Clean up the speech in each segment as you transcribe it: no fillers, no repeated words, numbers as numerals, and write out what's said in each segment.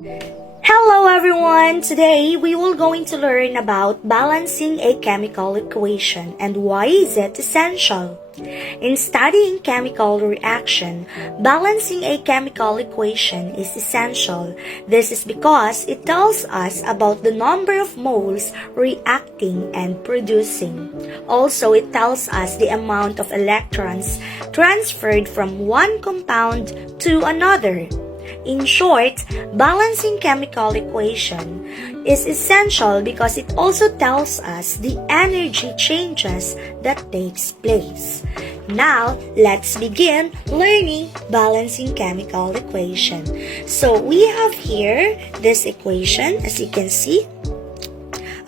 Hello everyone! Today we will going to learn about balancing a chemical equation and why is it essential. In studying chemical reaction, balancing a chemical equation is essential. This is because it tells us about the number of moles reacting and producing. Also, it tells us the amount of electrons transferred from one compound to another. In short, balancing chemical equation is essential because it also tells us the energy changes that takes place. Now, let's begin learning balancing chemical equation. So, we have here this equation, as you can see.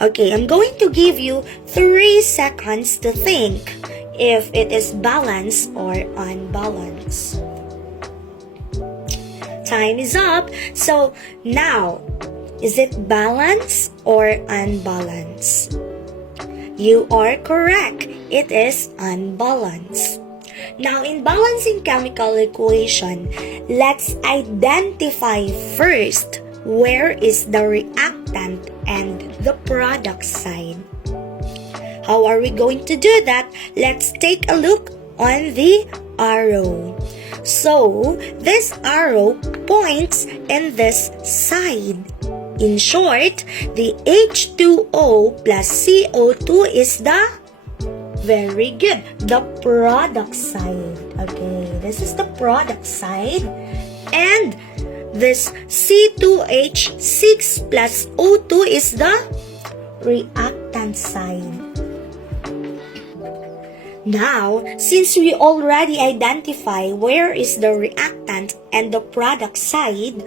Okay, I'm going to give you 3 seconds to think if it is balanced or unbalanced. Time is up. So now, is it balanced or unbalanced? You are correct. It is unbalanced. Now, in balancing chemical equation, let's identify first where is the reactant and the product side. How are we going to do that? Let's take a look on the arrow. So, this arrow points in this side. In short, the H2O plus CO2 is the, very good, the product side. Okay, this is the product side. And this C2H6 plus O2 is the reactant side. Now, since we already identify where is the reactant and the product side,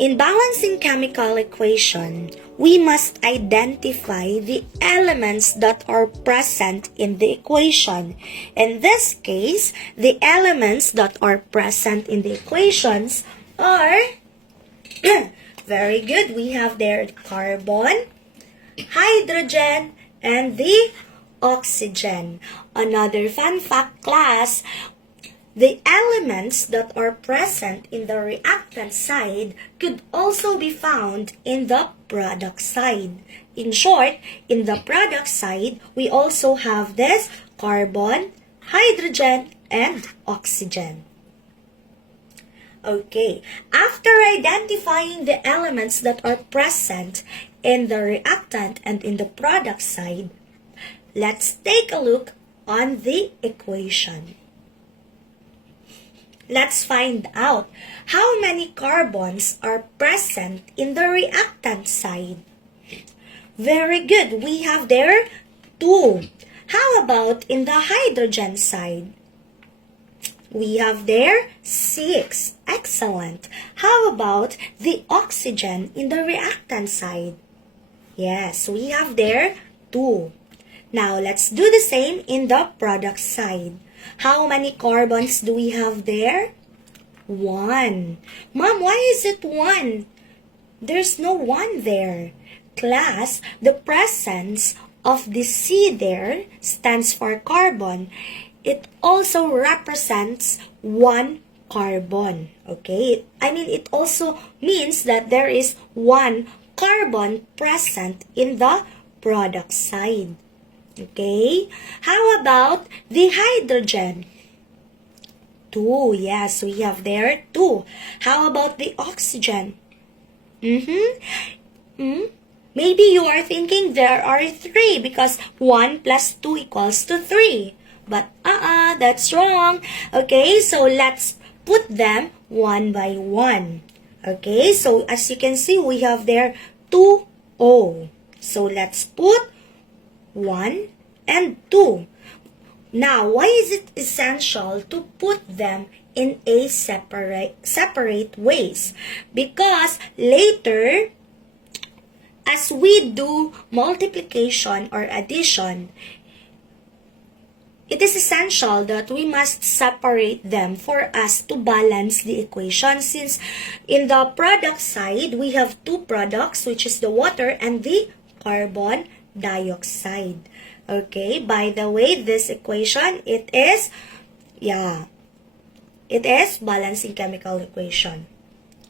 in balancing chemical equation, we must identify the elements that are present in the equation. In this case, the elements that are present in the equations are, very good, we have there carbon, hydrogen, and the oxygen. Another fun fact, class, the elements that are present in the reactant side could also be found in the product side. In short, in the product side, we also have this carbon, hydrogen, and oxygen. Okay, after identifying the elements that are present in the reactant and in the product side, let's take a look on the equation. Let's find out how many carbons are present in the reactant side. Very good. We have there 2. How about in the hydrogen side? We have there 6. Excellent. How about the oxygen in the reactant side? Yes, we have there 2. Now, let's do the same in the product side. How many carbons do we have there? 1. Mom, why is it 1? There's no 1 there. Class, the presence of the C there stands for carbon. It also represents 1 carbon. Okay? It also means that there is 1 carbon present in the product side. Okay, how about the hydrogen? 2, yes, we have there 2. How about the oxygen? Maybe you are thinking there are 3 because 1 plus 2 equals to 3. But that's wrong. Okay, so let's put them one by one. Okay, so as you can see, we have there 2O. So let's put 1 and 2. Now, why is it essential to put them in a separate ways? Because later, as we do multiplication or addition, it is essential that we must separate them for us to balance the equation, since in the product side, we have 2 products, which is the water and the carbon dioxide. Okay, by the way, this equation, it is balancing chemical equation.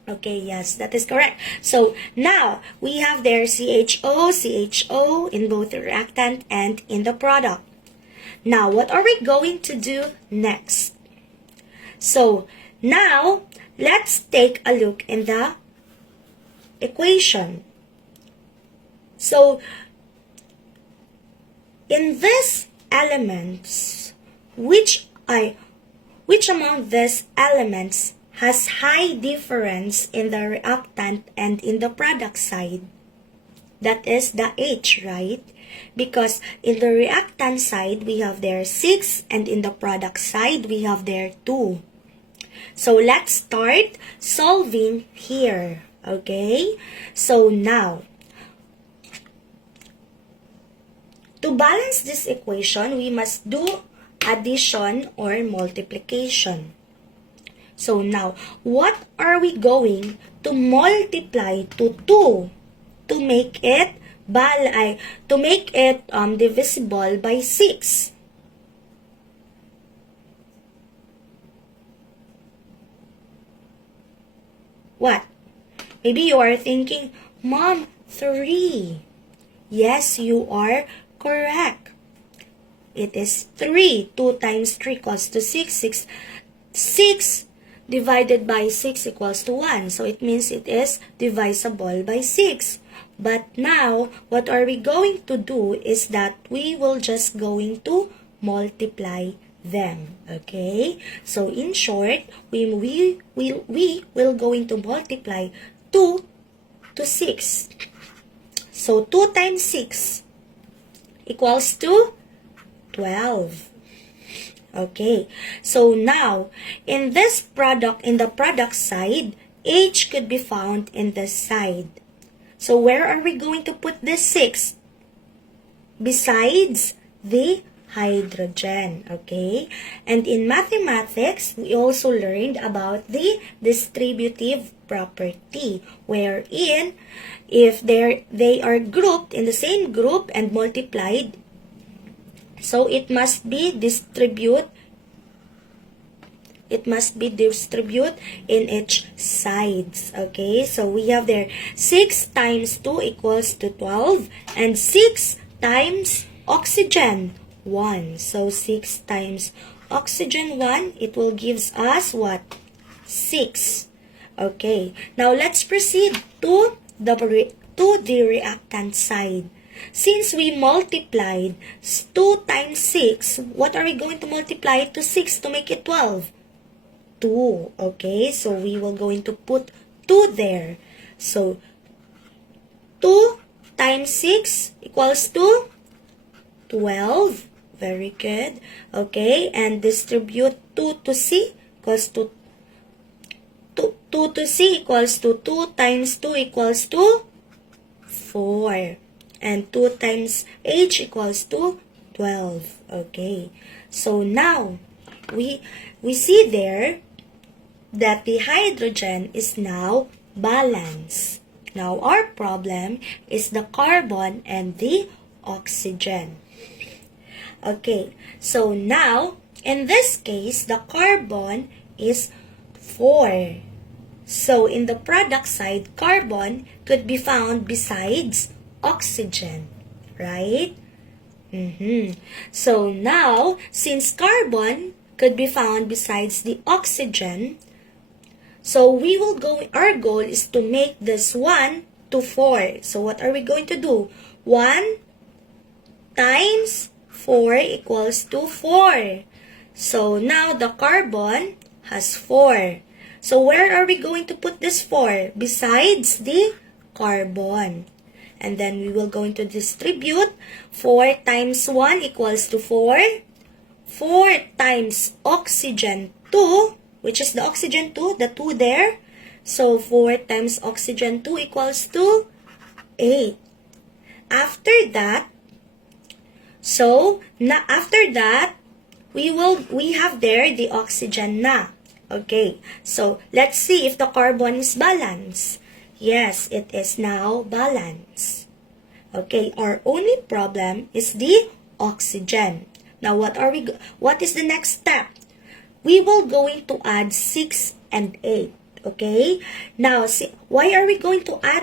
Okay, yes, that is correct. So now we have there CHO, CHO in both the reactant and in the product. Now, what are we going to do next? So now let's take a look in the equation. So in these elements, which among these elements has high difference in the reactant and in the product side? That is the H, right? Because in the reactant side, we have there 6, and in the product side, we have there 2. So let's start solving here, okay? So now, to balance this equation, we must do addition or multiplication. So now, what are we going to multiply to 2 to make it divisible by 6? What? Maybe you are thinking, Mom, 3. Yes, you are correct. It is 3. 2 times 3 equals to 6. 6 divided by 6 equals to 1. So it means it is divisible by 6. But now, what are we going to do is that we will just going to multiply them. Okay? So in short, we will going to multiply 2 to 6. So 2 times 6 equals to 12. Okay, so now, in this product, in the product side, H could be found in this side. So where are we going to put this 6? Besides the hydrogen, okay? And in mathematics, we also learned about the distributive property, wherein if they are grouped in the same group and multiplied, so it must be distribute in each sides. Okay, so we have there 6 times 2 equals to 12, and 6 times oxygen 1. So 6 times oxygen 1, it will gives us what? 6. Okay, now let's proceed to the reactant side. Since we multiplied 2 times 6, what are we going to multiply it to 6 to make it 12? 2. Okay, so we will going to put 2 there. So 2 times 6 equals to 12. Very good. Okay, and distribute 2 to C equals to 2 to C equals to 2 times 2 equals to 4. And 2 times H equals to 12. Okay. So now, we see there that the hydrogen is now balanced. Now, our problem is the carbon and the oxygen. Okay. So now, in this case, the carbon is 4. So, in the product side, carbon could be found besides oxygen, right? So now, since carbon could be found besides the oxygen, so we will our goal is to make this 1 to 4. So what are we going to do? 1 times 4 equals to 4. So now the carbon has 4. So where are we going to put this 4? Besides the carbon. And then we will going to distribute 4 times 1 equals to 4. 4 times oxygen 2, which is the oxygen 2, the 2 there. So 4 times oxygen 2 equals to 8. After that, we have there the oxygen na. Okay, so let's see if the carbon is balanced. Yes, it is now balanced. Okay, our only problem is the oxygen. Now, what is the next step? We will going to add 6 and 8. Okay? Now, why are we going to add